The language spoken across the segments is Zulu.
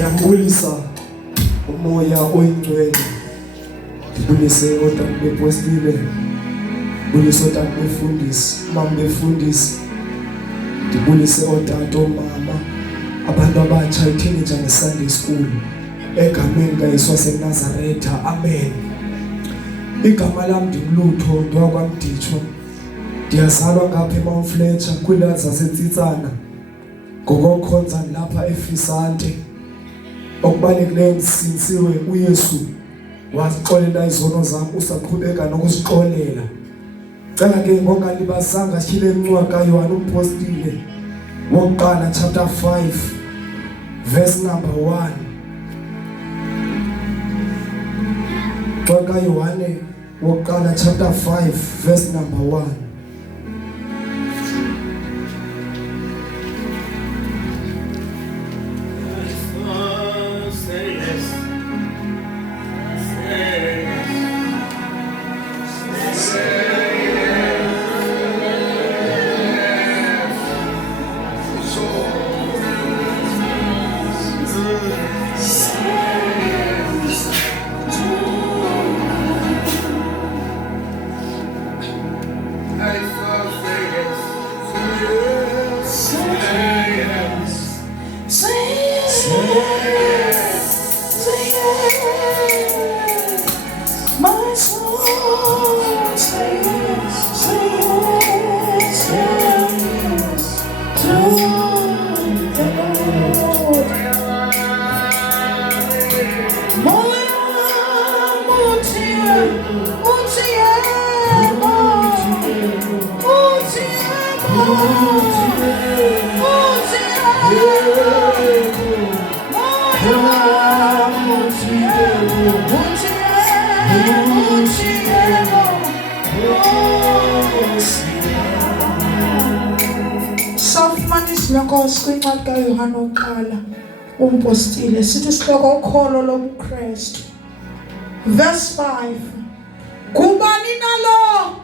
Ngiyambulisa umoya oyingcwele. Ngibulise otata bepostile. Ngibulise otata befundisi, mama befundisi. Ngibulise otata omama, abantu abatsha iteenager ngeSunday school. Egameni kaYesu waseNazaretha. Amen. Igama lami ndimlutho ndokwaMditshwa. Ndiyazalwa ngapha eMount Fletcher kwiilali zaseTsitsana. Ngokokhonza lapha eFisante. Okubalulekileyo ndisinsiwe uYesu wasixolela izono zami usaqhubeka nokusixolela. Cela ke ngongalibazanga sithile incwadi kaYohane umpostile wokuqala chapter 5 verse number 1. Incwadi kaYohane wokuqala chapter 5 verse number 1. Nkosi kwincwadi kaYohane oqala umpostile sithi isihloko ukholo lobuKristu verse 5. Kubani nalo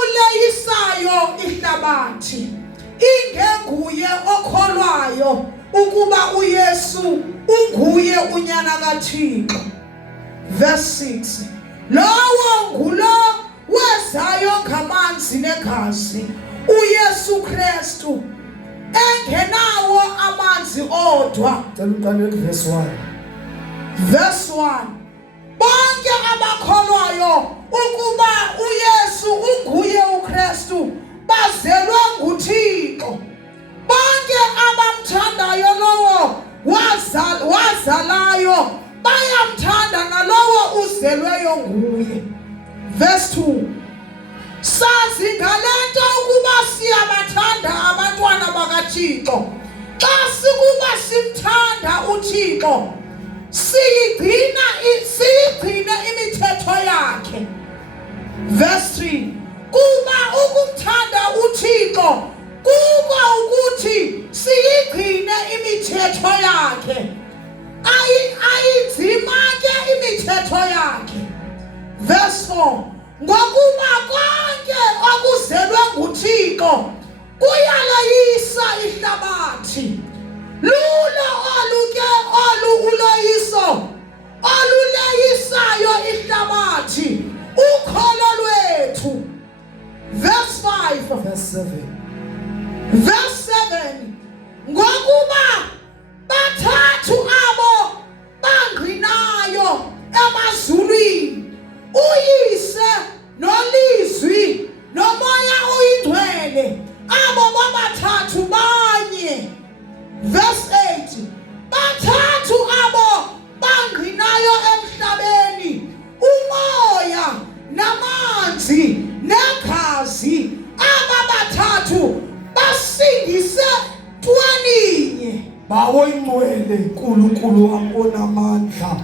uleyisayo ihlabathi ingenguye okholwayo ukuba uYesu unguye unyana kaThixo. Verse 6. Lowo ngulo wezayo ngamanzi negazi uYesu Kristu engenawo amanzi odwa. Cela uqale verse 1. Verse 1. Bonke abakholwayo ukuba uYesu unguye uKristu bazelwe nguThixo. Bonke abamthandayo lowo wazalayo bayamthanda nalowo uzelweyo nguye. Verse 2. Sazi ngalento ukuba siyabathanda abantwana bakaThixo. Xa sikuba simthanda uThixo, siyigcine imithetho yakhe. Verse 3. Kuba ukumthanda uThixo kuba ukuthi siyigcine imithetho yakhe. Ayinzima ke imithetho yakhe. Verse 4. Ngokuba konke okuzelwe nguThixo kuyalayisa ihlabathi. Lulo uloyiso oluleyisayo ihlabathi ukholo lwethu. Verse 5. Verse 7. Verse 7. Ngokuba bathathu abo bangqinayo emazulwini, uYise noLizwi noMoya oyiNgcwele, abo bobathathu banye. Verse 8. Bathathu abo bangqinayo emhlabeni, umoya namanzi negazi, aba bathathu basindise twaninye. Bawo ingcwele uNkulunkulu onamandla,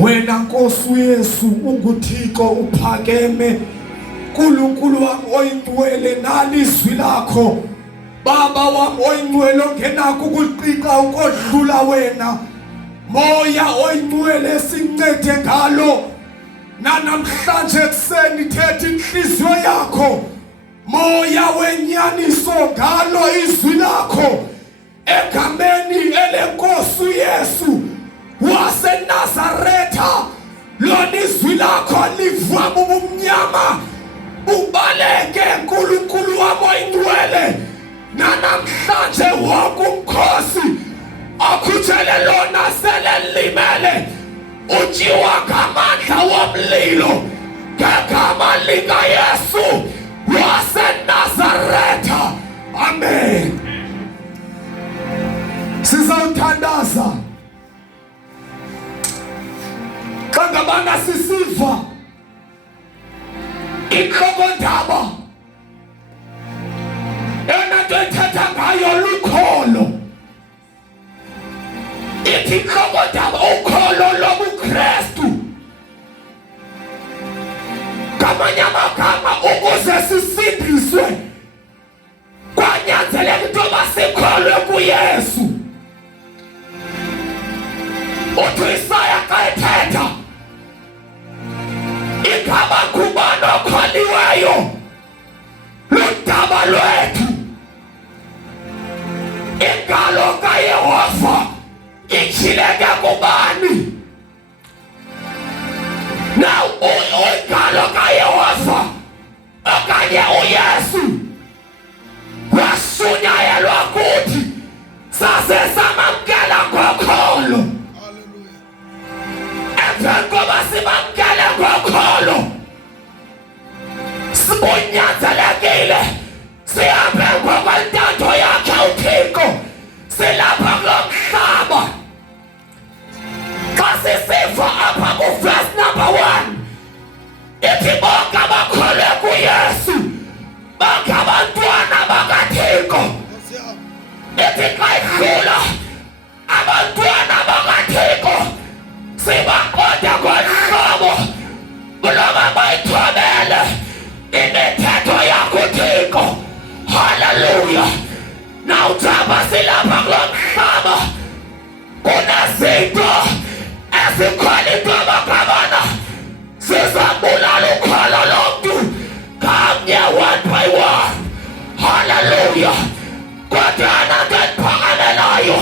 wena Nkosi uYesu unguThixo uphakeme. Nkulunkulu wami oyingcwele nalizwi lakho, Baba wami oyingcwele ongenakho ukuqiqa ukodlula wena. Moya oyingcwele sincede ngalo nanamhlanje ekseni thetha inhliziyo yakho. Moya wenyaniso ngalo izwi lakho egameni elenkosi uYesu waseNazaretha lona izwi lakho livuma ubumnyama ubaleke uNkulunkulu wami oyingcwele nanamhlanje wonke umkhosi akhuthele lona selelimele ujiwa ngamandla womlilo ngegama likaYesu waseNazaretha. Amen. Sizawuthandaza xa ngabana sisiva inhlokondaba eyona nto ethetha ngayo lukholo. Ithi inhlokondaba ukholo lobuKrestu. Ngamanye amagama ukuze sisindiswe kwanyanzeleka into yoba sikholwe kuYesu. Uthi Isaya xa ethetha igama ngubani okholiweyo ludaba lwethu. Ingalo kaYehova itshileke kubani? Now ingalo kaYehova okanye uYesu washunyayelwa kuthi sase samamkela ngokholo. Emveni koba simamkele ngokholo sibunyanzelekile sihambe ngokwentando yakhe uThixo silapha kulo mhlaba. Xa sisiva apha kuverse number 1 ithi bonke abakholwe kuYesu bangabantwana bakaThixo. Ithi xa idlula abantwana bakaThixo sibaqonda ngohlobo loba bayithobele imithetho yakho Thixo. Hallelujah. Now thaba silapha kulo mhlaba kunezinto ezikhona into abagabana sizabulala ukholo lomntu ngamnye one by one. Hallelujah. Kodwa nanto endiphakamelayo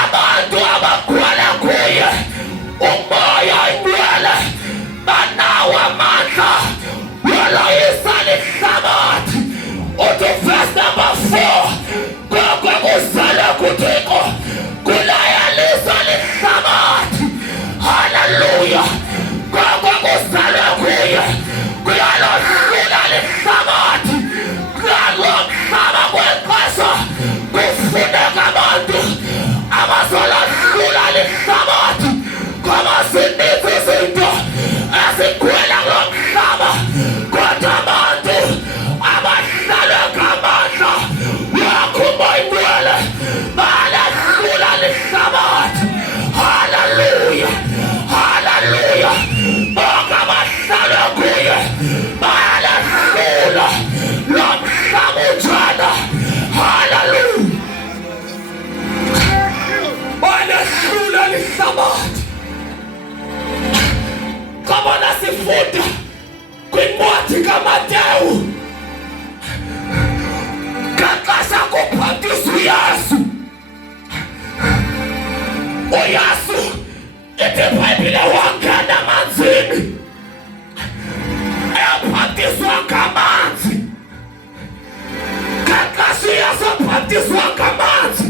abantu abagcwele kuye umoya ingcwele banawo amandla wolayisa lihlabathi. Uthi verse number 4 ngoko kuzalwe kuThixo kulayalisa lihlabathi. Hallelujah. Ngoko kuzalwe kuye kuyalohlula lihlabathi. Ngalo mhlaba kwenkxaso kufuneka abantu abazolohlula lihlabathi ngoba zininzi izinto ezigcwele kulo mhlaba. Kodwa abantu abahlala ngamandla wakho umoya ingcwele balahlula lihlabathi. Hallelujah. Hallelujah. Bonke abahlala kuye balahlula lo mhlaba utshana. Hallelujah. Balahlula lihlabathi. Kabona sifunda kwincwadi kaMateyu kaxesha kubhaptizwa uYesu. uYesu ithi iBhayibhile wangena emanzini eyabhaptizwa ngamanzi. Kaxesha uYesu ebhaptizwa ngamanzi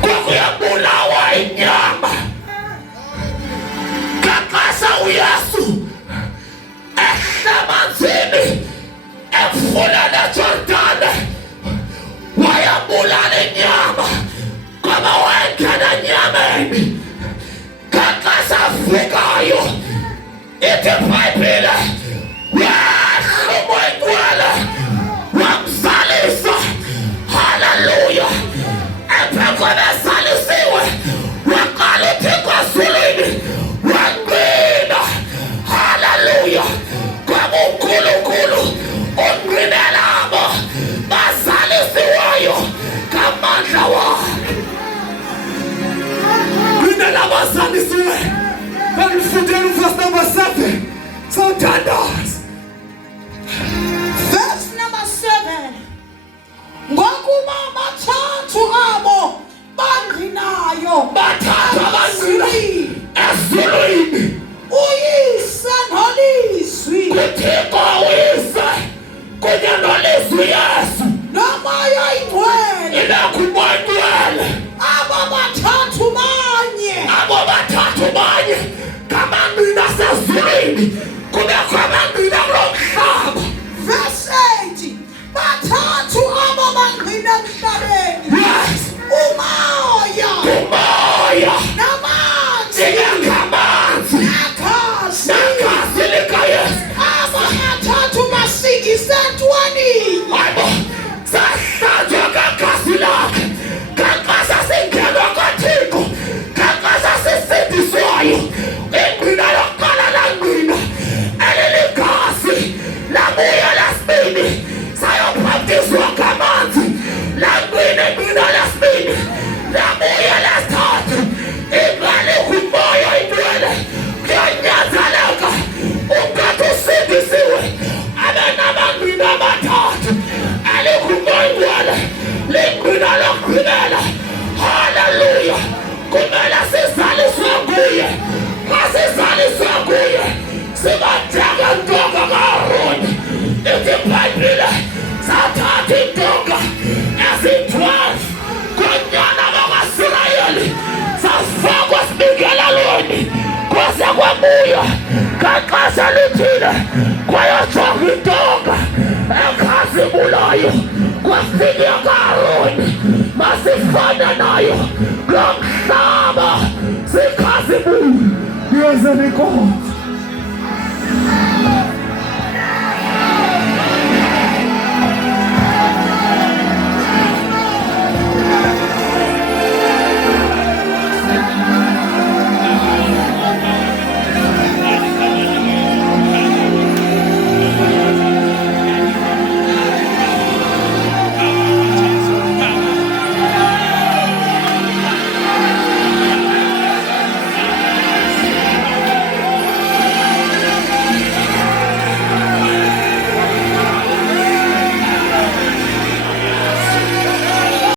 kwakuyabulawa inyama. Kaxesha uYesu ehla emanzini emfuleni eJordani wayabulala inyama ngoba wayengena enyameni. Kaxesha afikayo ithi iBhayibhile wehla umoya ingcwele wamzalisa. Hallelujah. Emva koba ezalisiwe waqala uThixo ezulwini wangqina. Hallelujah. Ngoba uNkulunkulu ungqinela abo bazalisiweyo ngamandla wakhe. Ngqinela abazalisiweyo. Ngifundela uverse number 7. Sawuthandaza. Verse number 7. Ngokuba bathathu abo bangqinayo Yesu nomoya oyingcwele ibekhumondwele abo bathathu banye kamangqina sezulwini kubekho amangqina kulo mhlaba. Verse 8 bathathu abo bangqina emhlabeni Yes, umoya namanzi ingamanzi negazi negazi likaYesu. abo bathathu basikise entwaneni Hayibo, sahlanjwa ngagazi lakhe, ngaxesha singenwa kaThixo, ngaxesha sisindiswayo. Ingqina lokuqala langqina eliligazi labuya lesibini sayobhaptizwa ngamanzi. Langqina ingqina lesibini labuya lesithathu ingale kumoya oyingcwele. Kuyanyanzeleka ukade usindisiwe abe namangqina amathathu alikumoya oyingcwele. Lingqina lokugqibela, haleluya, kumele sizaliswe nguye. Masizaliswe nguye sibathenga intonga ka-Aroni. Ithi iBhayibhile sathatha intonga ezi-12 konyana bakwa-Israyeli zafakwa esibingelelweni kwase kwabuya ngexesha lithile kwayojonga intonga ekhazimulayo kwafika ka-Aroni. Masifane nayo lo mhlaba sikhazimule. Yezeni inkosi.